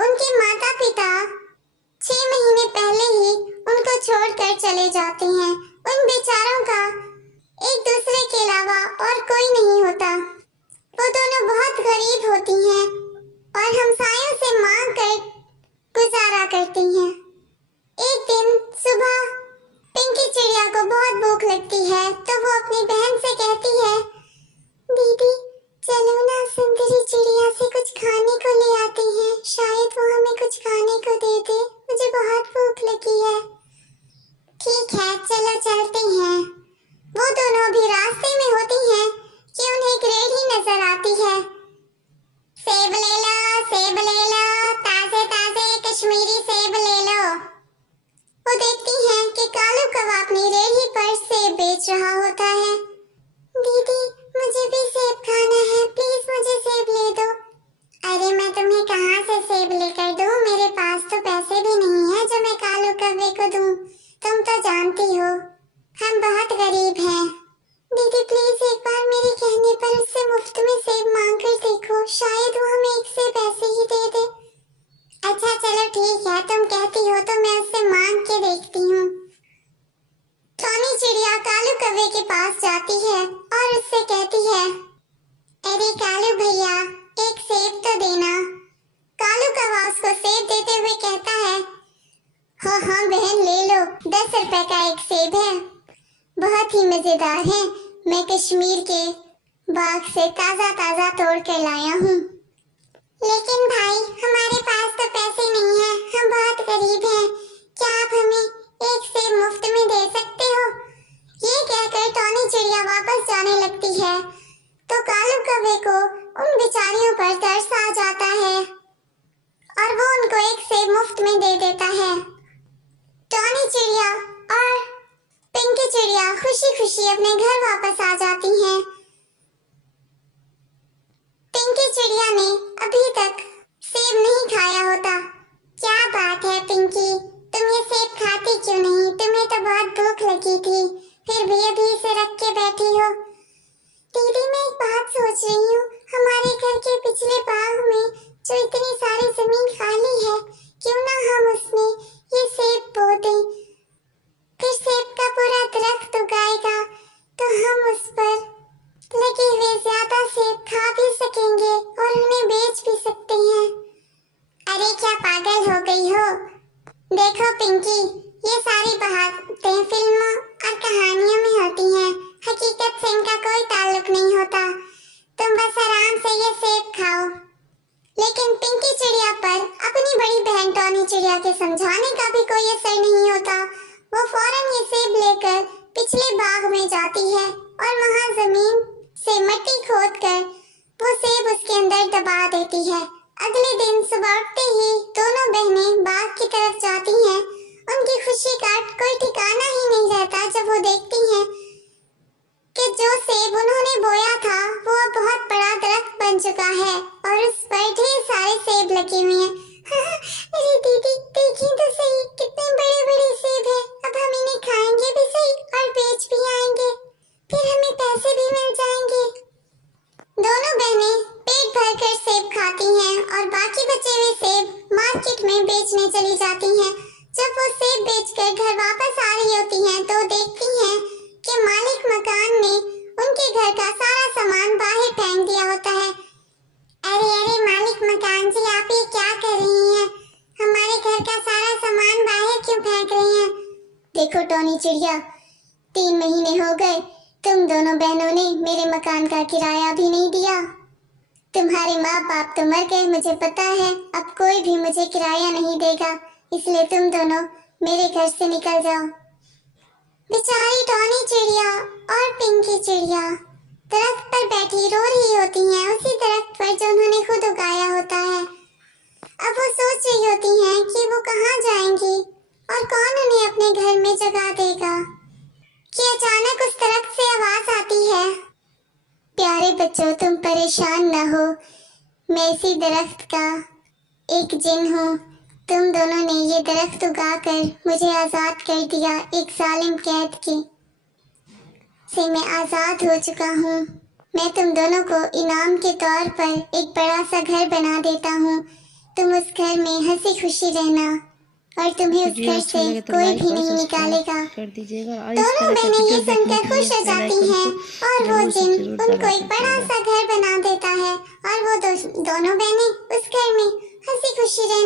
उनके माता पिता 6 महीने पहले ही उनको छोड़कर चले जाते हैं। उन बेचारों का एक दूसरे के अलावा और कोई नहीं होता। वो दोनों बहुत गरीब होती हैं और हमसायों से मांग कर गुजारा करती हैं। एक दिन सुबह पिंकी चिड़िया को बहुत भूख लगती है, तो वो अपनी बहन से कहती है, दीदी चलो ना सुंदरी चिड़िया से कुछ खाने को ले आते हैं, शायद वो हमें कुछ खाने को दे दे, मुझे बहुत भूख लगी है। ठीक है चलो चलते हैं। वो दोनों भी रास्ते में होती हैं कि उन्हें एक रेहड़ी नजर आती है। सेब ले लो, ताजे ताजे कश्मीरी सेब ले लो। वो देखती हैं कि कालू कौवा अपनी रेहड़ी पर सेब बेच रहा होता है। दीदी मुझे भी सेब खाना है, प्लीज मुझे सेब ले दो। अरे मैं तुम्हें कहाँ से सेब लेकर दूँ, मेरे पास तो पैसे भी नहीं है जो मैं कालू कौवे को दूँ। तुम तो जानती हो हम बहुत गरीब हैं। दीदी प्लीज एक बार मेरे कहने पर उससे मुफ्त में सेब मांग कर देखो, शायद वो हमें एक सेब ऐसे ही दे दे। अच्छा चलो ठीक है, तुम कहती हो तो मैं उससे मांग के देखती हूँ। टॉनी चिड़िया कालू कौवे के पास जाती है और उससे कहती है, अरे कालू भैया एक सेब तो देना। कालू कौवा उसको सेब देते हुए कहता है, हाँ हाँ बहन ले लो, 10 रुपए का एक सेब है, बहुत ही मजेदार है, मैं कश्मीर के बाग से ताजा ताजा तोड़ कर लाया हूँ। लेकिन भाई हमारे पास तो पैसे नहीं है, हम बहुत गरीब हैं, क्या आप हमें एक सेब मुफ्त में दे सकते हो? ये कहकर टॉनी चिड़िया वापस जाने लगती है तो कालू कौवे को उन बेचारियों पर तरस आ जाता है और वो उनको एक सेब मुफ्त में दे देता है। टॉनी चिड़िया और पिंकी चिड़िया खुशी खुशी अपने घर वापस आ जाती हैं। पिंकी चिड़िया ने अभी तक सेब नहीं खाया होता। क्या बात है पिंकी, तुम ये सेब खाती क्यों नहीं? तुम्हें तो बहुत भूख लगी थी, फिर भी अभी इसे रख के बैठी हो। दीदी मैं एक बात सोच रही हूँ, हमारे घर के पिछले बाग में जो इतनी सारी जमीन खाली है, क्यों ना हम उसमें ये सेब बो दें, फिर सेब का पूरा दरख्त उगाएगा तो हम उस पर लगे हुए ज्यादा सेब खा भी सकेंगे और उन्हें बेच भी सकते हैं। अरे क्या पागल हो गई हो? देखो पिंकी, ये सारी बातें फिल्मों और कहानियों में होती हैं, हकीकत से इनका कोई ताल्लुक नहीं होता। तुम बस आराम से ये सेब खाओ। लेकिन पिंकी चिड़िया पर अपनी बड़ी बहन टॉनी चिड़िया के समझाने का भी कोई असर नहीं होता। वो फौरन ये सेब लेकर पिछले बाग में जाती है और वहाँ जमीन से मिट्टी खोदकर वो सेब उसके अंदर दबा देती है। अगले दिन सुबह उठते ही दोनों बहनें बाग की तरफ जाती हैं। उनकी खुशी का कोई ठिकाना ही नहीं रहता जब वो देखती हैं कि जो सेब उन्होंने बोया था वो अब बहुत बड़ा दरख्त बन चुका है और उस पर ढेर सारे सेब लगे हुए हैं। अरे दीदी देखिए तो सही, कितने बड़े बड़े सेब हैं, अब हम इन्हें खाएंगे भी सही और बेच भी आएंगे, फिर हमें पैसे भी मिल जाएंगे। दोनों बहनें पेट भरकर सेब खाती हैं और बाकी बचे हुए सेब मार्केट में बेचने चली जाती हैं। जब वो सेब बेचकर घर वापस आ रही होती हैं तो देखती हैं कि मालिक मकान ने उनके घर का सारा सामान बाहर फेंक दिया होता है। अरे अरे मालिक मकान जी, आप ये क्या कर रही हैं? हमारे घर का सारा सामान बाहर क्यों फेंक रही हैं? देखो टॉनी चिड़िया, 3 महीने हो गए तुम दोनों बहनों ने मेरे मकान का किराया भी नहीं दिया। तुम्हारे माँ बाप तो मर गए, मुझे पता है, अब कोई भी मुझे किराया नहीं देगा, इसलिए तुम दोनों मेरे घर से निकल जाओ। बेचारी टॉनी चिड़िया और पिंकी चिड़िया दरख्त पर बैठी रो रही होती हैं, उसी दरख्त पर जो उन्होंने खुद उगाया होता है। अब वो सोच रही होती हैं कि वो कहाँ जाएंगी और कौन उन्हें अपने घर में जगह देगा कि अचानक उस दरख्त से आवाज आती है, प्यारे बच्चों तुम परेशान न हो, मैं इसी दरख्त का एक जिन हूँ। तुम दोनों ने ये दरख्त उगाकर मुझे आजाद कर दिया, एक जालिम कैद के से मैं आजाद हो चुका हूँ। मैं तुम दोनों को इनाम के तौर पर एक बड़ा सा घर बना देता हूँ। तुम उस घर में हंसी खुशी रहना और तुम्हें उस वीडियो घर अच्छा से लगे तो कोई लाइक भी और नहीं सब्सक्राइब निकालेगा। कर दीजिएगा और इस दोनों तरह का बहनें ये वीडियो देखने सुनकर के लिए खुश हो बेल जाती आइकन हैं को और वो जरूर से जिन जरूर उनको दबा एक बड़ा दीजिएगा। सा घर बना देता है और वो दोनों बहनें उस घर में हंसी खुशी रहने